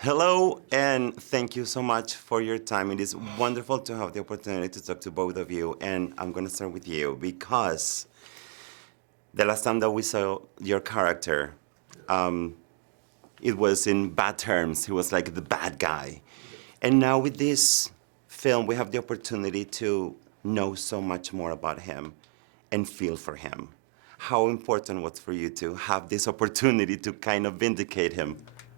Hello, and thank you so much for your time. It is wonderful to have the opportunity to talk to both of you. And I'm going to start with you because the last time that we saw your character, um, it was in bad terms. He was like the bad guy. And now with this film, we have the opportunity to know so much more about him and feel for him. How important was for you to have this opportunity to kind of vindicate him?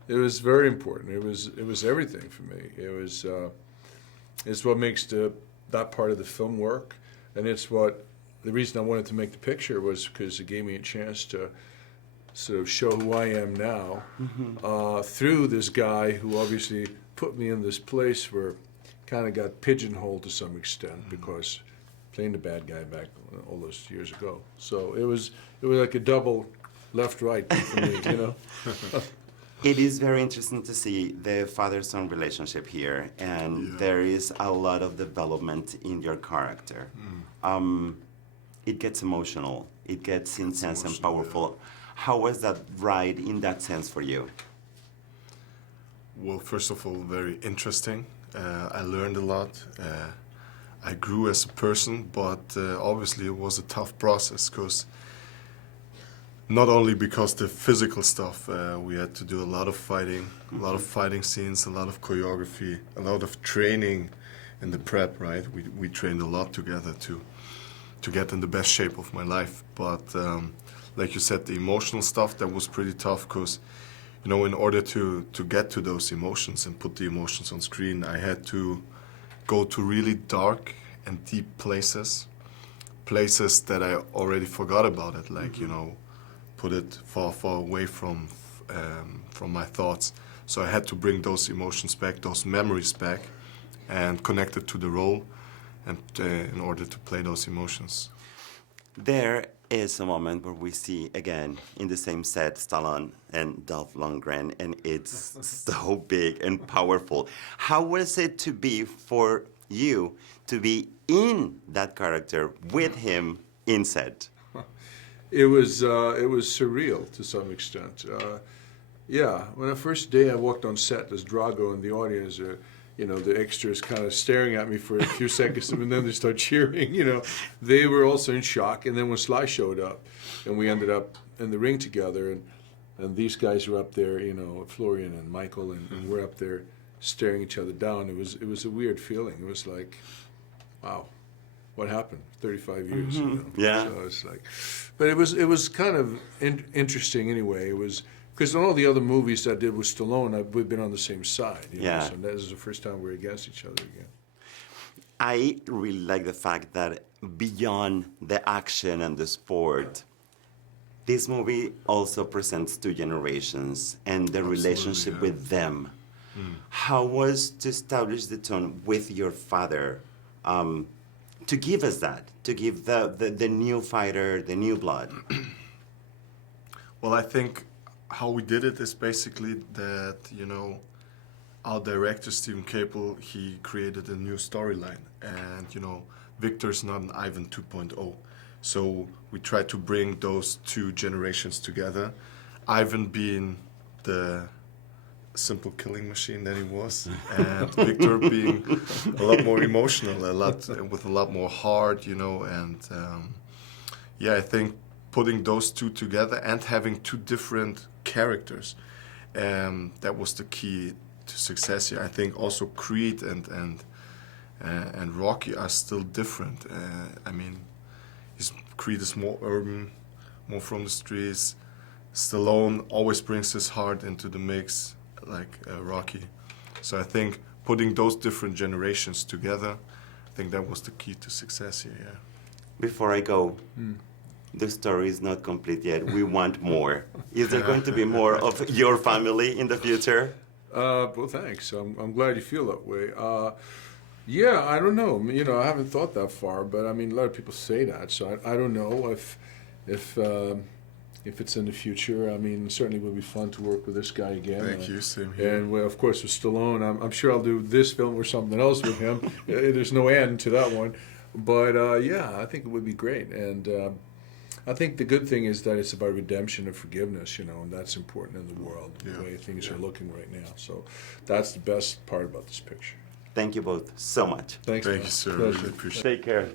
It was very important. It was everything for me. It's what makes that part of the film work, and it's what the reason I wanted to make the picture was because it gave me a chance to sort of show who I am now through this guy who obviously put me in this place where kind of got pigeonholed to some extent because playing the bad guy back all those years ago. So it was like a double left right for me, you know. It is very interesting to see the father-son relationship here, and there is a lot of development in your character. It gets emotional, it gets intense and powerful. How was that ride in that sense for you? Well, first of all, very interesting. I learned a lot. I grew as a person, but obviously it was a tough process because not only because the physical stuff, we had to do a lot of fighting, a lot of fighting scenes, a lot of choreography, a lot of training in the prep, right? We trained a lot together to get in the best shape of my life. But like you said, the emotional stuff, that was pretty tough because, you know, in order to get to those emotions and put the emotions on screen, I had to go to really dark and deep places that I already forgot about it, like, you know, put it far, far away from my thoughts. So I had to bring those emotions back, those memories back, and connect it to the role, and in order to play those emotions. There is a moment where we see again in the same set Stallone and Dolph Lungren, and it's so big and powerful. How was it to be for you to be in that character with him in set? It was surreal to some extent. Yeah, when the first day I walked on set, there's Drago in the audience, you know, the extras kind of staring at me for a few seconds, and then they start cheering. You know, they were also in shock. And then when Sly showed up, and we ended up in the ring together, and these guys were up there, you know, Florian and Michael, and we're up there staring each other down. It was a weird feeling. It was like, wow, what happened? 35 years. You know? Yeah. So it's like, but it was kind of interesting anyway. It was because in all the other movies I did with Stallone, we've been on the same side. You know? So this is the first time we're against each other again. I really like the fact that beyond the action and the sport, this movie also presents two generations and the relationship with them. How was to establish the tone with your father, to give us that, to give the new fighter, the new blood? Well, I think how we did it is basically that, you know, our director, Stephen Capel, he created a new storyline. And, you know, Victor's not an Ivan 2.0. So we tried to bring those two generations together. Ivan being the simple killing machine that he was, and Victor being a lot more emotional, with a lot more heart, you know, and yeah, I think putting those two together and having two different characters, that was the key to success here. I think also Creed and Rocky are still different. I mean, Creed is more urban, more from the streets. Stallone always brings his heart into the mix, like Rocky. So I think putting those different generations together, I think that was the key to success here. Yeah. Before I go, the story is not complete yet. We want more. Is there going to be more of your family in the future? Well, thanks. I'm glad you feel that way. Yeah, I don't know. You know, I haven't thought that far, but I mean, a lot of people say that, so I don't know if it's in the future. I mean, certainly it would be fun to work with this guy again. Thank you, same here. And well, of course, with Stallone, I'm sure I'll do this film or something else with him. There's no end to that one. But yeah, I think it would be great. And I think the good thing is that it's about redemption and forgiveness, and that's important in the world, Yeah. the way things are looking right now. So that's the best part about this picture. Thank you both so much. Thanks, Thank man. you, sir. Pleasure. Really appreciate it. Take care.